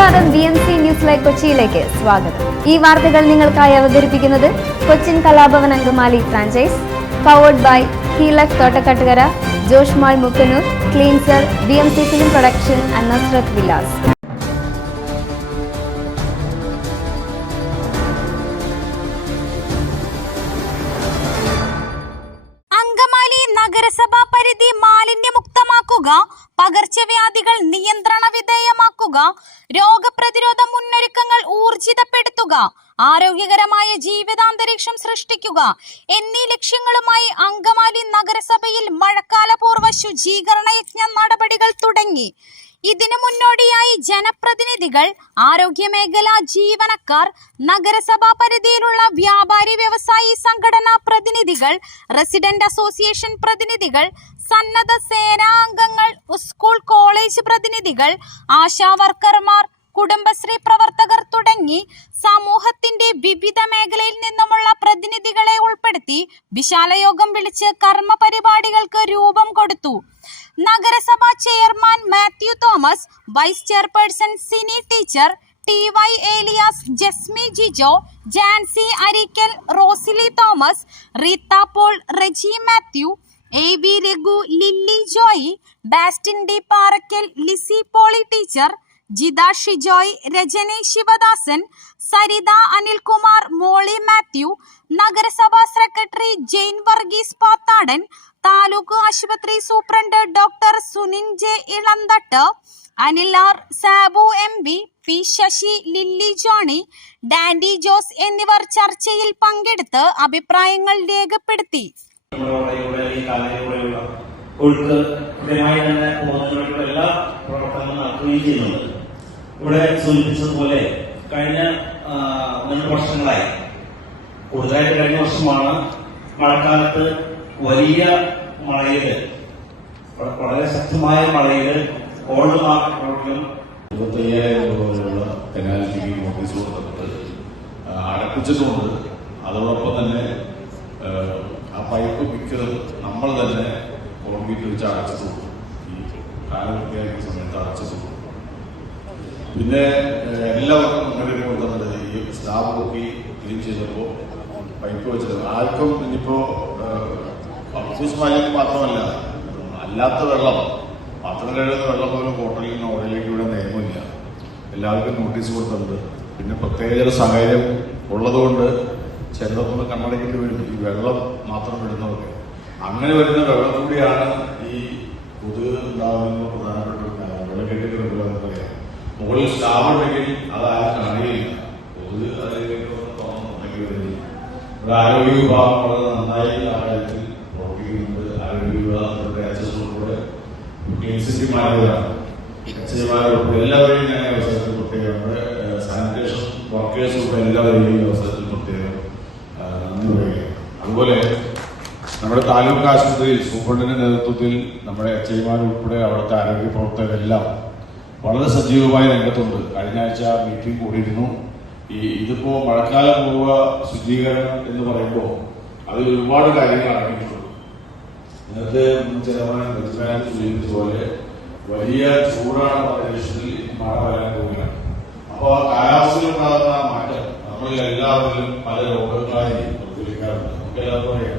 നമസ്കാരം, BMC news live കൊച്ചിയിലേക്ക് സ്വാഗതം. ഈ വാർത്തകൾ നിങ്ങൾക്കായി അവതരിപ്പിക്കുന്നത് Cochin Kalabhavan Angamaly franchise, powered by ഹീലക് Thottakattukara, Josh mall Mookkannoor, cleanser, BMC film production and Nasrath Vilas. Angamaly നഗരസഭാ പരിധി മാലിന്യമുക്തമാക്കുക, പകർച്ചവ്യാധികൾ നിയന്ത്രണ വിധേയമാക്കുക, രോഗപ്രതിരോധ മുന്നൊരുക്കങ്ങൾ ഊർജിതപ്പെടുത്തുക, ആരോഗ്യകരമായ ജീവിതാന്തരീക്ഷം സൃഷ്ടിക്കുക എന്നീ ലക്ഷ്യങ്ങളുമായി അങ്കമാലി നഗരസഭയിൽ മഴക്കാലപൂർവ്വ ശുചീകരണ യജ്ഞ നടപടികൾ തുടങ്ങി. ഇതിനു മുന്നോടിയായി ജനപ്രതിനിധികൾ, ആരോഗ്യമേഖല ജീവനക്കാർ, നഗരസഭാ പരിധിയിലുള്ള വ്യാപാരി വ്യവസായി സംഘടനാ പ്രതിനിധികൾ, റെസിഡന്റ് അസോസിയേഷൻ പ്രതിനിധികൾ, സന്നദ്ധ സേനാ അംഗങ്ങൾ, സ്കൂൾ കോളേജ് പ്രതിനിധികൾ, ആശാ വർക്കർമാർ, കുടുംബശ്രീ പ്രവർത്തകർ തുടങ്ങി സമൂഹത്തിന്റെ വിവിധ മേഖലയിൽ നിന്നുമുള്ള പ്രതിനിധികളെ ഉൾപ്പെടുത്തി വിശാലയോഗം വിളിച്ച് കർമ്മ പരിപാടികൾക്ക് രൂപം കൊടുത്തു. നഗരസഭാ chairman Mathew Thomas, vice chairperson Cini teacher, TY Elias, Jasmi Jijo, Jancy Arikkal, Rosily Thomas, Reetha Paul, Reji Mathew, AV Raghu, Lilly Joy, Bastin D Parakkal, Lissy Poly teacher, Jitha Shijoy, Rajani Sivadasan, Saritha Anilkumar, Molly Mathew, നഗരസഭാ സെക്രട്ടറി ജെയിൻ വർഗീസ് പാത്താടൻ, താലൂക്ക് ആശുപത്രി superintendent doctor Sunin J Elanthattu, Anil R, Sabu MB, P Sasi, Lilly Johny, Dandy Jose എന്നിവർ ചർച്ചയിൽ പങ്കെടുത്ത് അഭിപ്രായങ്ങൾ രേഖപ്പെടുത്തി. ഒഴുക്ക് കൃത്യമായി തന്നെ പോകുന്നതിനുള്ള എല്ലാ പ്രവർത്തനങ്ങളും നടത്തുകയും ചെയ്യുന്നുണ്ട്. ഇവിടെ സൂചിപ്പിച്ചതുപോലെ കഴിഞ്ഞ 2 വർഷങ്ങളായി, കൂടുതലായിട്ട് കഴിഞ്ഞ വർഷമാണ് മഴക്കാലത്ത് വലിയ മഴയില്, വളരെ ശക്തമായ മഴയില് ഓൾഡ് മാർക്കറ്റ് റോഡിലും 25,000 രൂപയുള്ള പെനാൽറ്റിക്ക് നോട്ടീസ് കൊടുത്തിട്ട് അടപ്പിച്ചിട്ടുണ്ട്. അതോടൊപ്പം തന്നെ ആ പൈപ്പ് മിക്കതും നമ്മൾ തന്നെ കോൺക്രീറ്റ് വെച്ച് അടച്ചിട്ടുണ്ട്. ഈ കാലം വൃത്തിയാക്കിയ സമയത്ത് അടച്ചിട്ടുണ്ട്. പിന്നെ എല്ലാവർക്കും മുന്നറിയിപ്പ് കൊടുക്കുന്നുണ്ട്. ഈ സ്ലാബ് പൊക്കി ക്ലീൻ ചെയ്തപ്പോൾ പൈപ്പ് വെച്ചത് ആർക്കും ഇനിയിപ്പോ കക്കൂസ് മാലിന്യം മാത്രമല്ല, അല്ലാത്ത വെള്ളം, പാത്രം കഴുകുന്ന വെള്ളം പോലും ഹോട്ടലിൽ നിന്ന് ഓടയിലേക്ക് ഇവിടെ നിയമമില്ല. എല്ലാവർക്കും നോട്ടീസ് കൊടുത്തിട്ടുണ്ട്. പിന്നെ പ്രത്യേക സാഹചര്യം ഉള്ളതുകൊണ്ട് ചിലതൊന്നും കണ്ണടയ്ക്കേണ്ടി വരും. ഈ വെള്ളം മാത്രം വിടുന്നവർക്ക് അങ്ങനെ വരുന്ന വെള്ളം കൂടിയാണ് ഈ കൊതുക് ഉണ്ടാകുന്ന പ്രധാനപ്പെട്ട ഒരു കാര്യം. വെള്ളം കെട്ടിക്കിടക്കുക പറയാം. മുകളിൽ സ്ലാബ് ഉണ്ടെങ്കിൽ അതാരും കാണുകയില്ല. കൊതുക് അതിലേക്ക് തുറന്നുണ്ടെങ്കിൽ വരുന്നില്ല. ഇവിടെ ആരോഗ്യ വിഭാഗം വളരെ നന്നായി ആ കാര്യത്തിൽ പ്രവർത്തിക്കുന്നുണ്ട്. ആരോഗ്യ വിഭാഗത്തിന്റെ HSകൂടെ ക്ലീൻസിറ്റിമാരാണ്, HIമാരുണ്ട്. എല്ലാവരെയും ഞാൻ അവസരത്തിൽ പ്രത്യേകം, സാനിറ്റേഷൻ വർക്കേഴ്സ് ഉൾപ്പെടെ എല്ലാവരെയും ഈ അവസരത്തിൽ പ്രത്യേകം നന്ദി പറയുകയാണ്. അതുപോലെ നമ്മുടെ താലൂക്ക് ആശുപത്രിയിൽ സൂപ്രണ്ടിന്റെ നേതൃത്വത്തിൽ നമ്മുടെ HIമാർ ഉൾപ്പെടെ അവിടുത്തെ ആരോഗ്യ പ്രവർത്തകരെല്ലാം വളരെ സജീവമായി രംഗത്തുണ്ട്. കഴിഞ്ഞ ആഴ്ച മീറ്റിംഗ് കൂടിയിരുന്നു. ഇതിപ്പോ മഴക്കാല പൂർവ്വ ശുചീകരണം എന്ന് പറയുമ്പോൾ അതിൽ ഒരുപാട് കാര്യങ്ങൾ അടങ്ങിയിട്ടുണ്ട്. ഇന്നത്തെ ചെലവാൻ സൂചിപ്പിച്ചതുപോലെ വലിയ ചൂടാണ് പ്രദേശത്തിൽ മഴ വരാൻ പോവുകയാണ്. അപ്പോൾ ആ കാലാവസ്ഥയിലുണ്ടാകുന്ന മാറ്റം നമ്മളിൽ എല്ലാവരിലും പല രോഗങ്ങളായി പ്രതിഫലിക്കാറുണ്ട്. നമുക്കെല്ലാവർക്കും അറിയാം,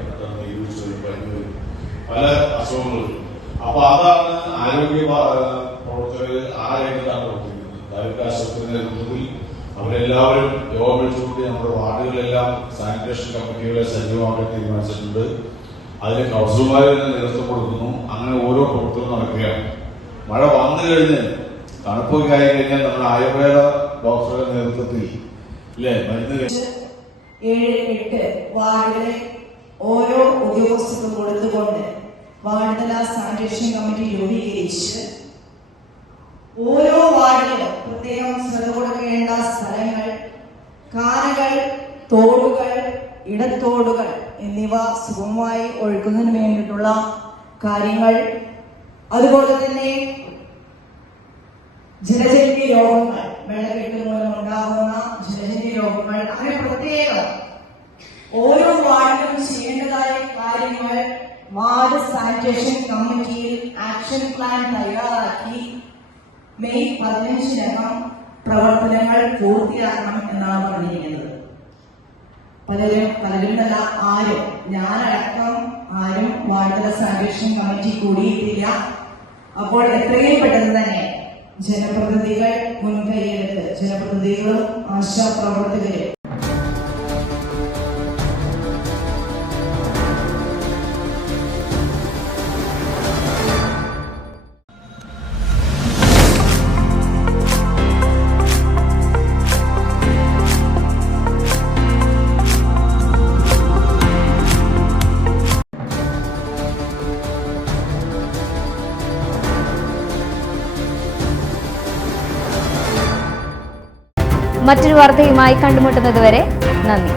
പല അസുഖങ്ങളും. അപ്പൊ അതാണ് ആരോഗ്യ പ്രവർത്തകർ ആ രംഗത്താണ് പ്രവർത്തിക്കുന്നത്. താലൂക്ക് ആശുപത്രിയുടെ നേതൃത്വത്തിൽ അവരെല്ലാവരും യോഗം വിളിച്ചുകൂടി നമ്മുടെ വാർഡുകളെല്ലാം സാനിറ്റേഷൻ കമ്മിറ്റികളെ സജീവമാക്കാൻ തീരുമാനിച്ചിട്ടുണ്ട്. അതിന് കൗൺസിലർമാർ തന്നെ നേതൃത്വം കൊടുക്കുന്നു. അങ്ങനെ ഓരോ പ്രവർത്തനവും നടക്കുകയാണ്. മഴ വന്നു കഴിഞ്ഞ് തണുപ്പൊക്കെ ആയി കഴിഞ്ഞാൽ നമ്മുടെ ആയുർവേദ ഡോക്ടറുടെ നേതൃത്വത്തിൽ മരുന്ന് 7-8 വാർഡുകളെ ഓരോ ഉദ്യോഗസ്ഥർക്കും കൊടുത്തുകൊണ്ട് വാർഡുതല സാനിറ്റേഷൻ കമ്മിറ്റി രൂപീകരിച്ച് ഓരോ വാർഡിലും പ്രത്യേകം ശ്രദ്ധ കൊടുക്കേണ്ട സ്ഥലങ്ങൾ, കാനകൾ, തോടുകൾ, ഇടത്തോടുകൾ എന്നിവ സുഗമമായി ഒഴുക്കുന്നതിന് വേണ്ടിയിട്ടുള്ള കാര്യങ്ങൾ, അതുപോലെ തന്നെ ജലജന്യ രോഗങ്ങൾ, വെള്ളക്കെട്ട് മൂലം ഉണ്ടാകുന്ന ജലജന്യ രോഗങ്ങൾ, അങ്ങനെ പ്രത്യേകം ഓരോ വാർഡിലും ചെയ്യേണ്ടതായ കാര്യങ്ങൾ വാർഡ് സാനിറ്റേഷൻ കമ്മിറ്റിയിൽ ആക്ഷൻ പ്ലാൻ തയ്യാറാക്കി മെയ് 15-നകം പ്രവർത്തനങ്ങൾ പൂർത്തിയാക്കണം എന്നാണ് പറഞ്ഞിരിക്കുന്നത്. പലരും അല്ല ആരും, ഞാനടക്കം ആരും വാർഡുതല സാനിറ്റേഷൻ കമ്മിറ്റി കൂടിയിട്ടില്ല. അപ്പോൾ എത്രയും പെട്ടെന്ന് തന്നെ ജനപ്രതിനിധികൾ മുൻകൈയെടുത്ത്, ജനപ്രതിനിധികളും ആശാപ്രവർത്തകരും മറ്റൊരു വാർത്തയുമായി കണ്ടുമുട്ടുന്നതുവരെ നന്ദി.